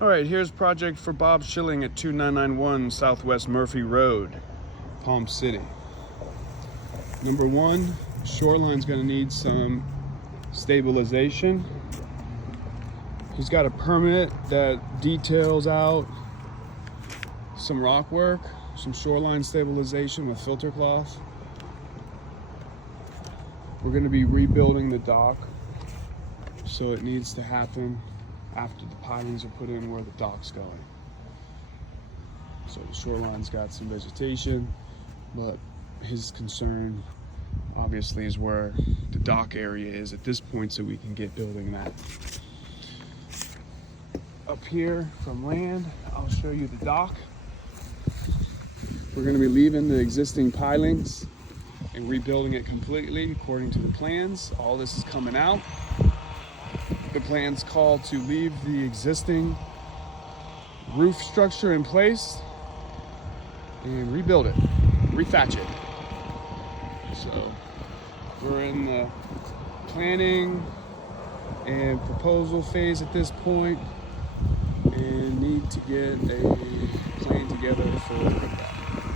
All right, here's project for Bob Schilling at 2991 Southwest Murphy Road, Palm City. Number one, Shoreline's gonna need some stabilization. He's got a permit that details out some rock work, some shoreline stabilization with filter cloth. We're gonna be rebuilding the dock, so it needs to happen after the pilings are put in where the dock's going. So the shoreline's got some vegetation, but his concern obviously is where the dock area is at this point, so we can get building that. Up here from land, I'll show you the dock. We're gonna be leaving the existing pilings and rebuilding it completely according to the plans. All this is coming out. The plans call to leave the existing roof structure in place and rebuild it, rethatch it. So we're in the planning and proposal phase at this point and need to get a plan together for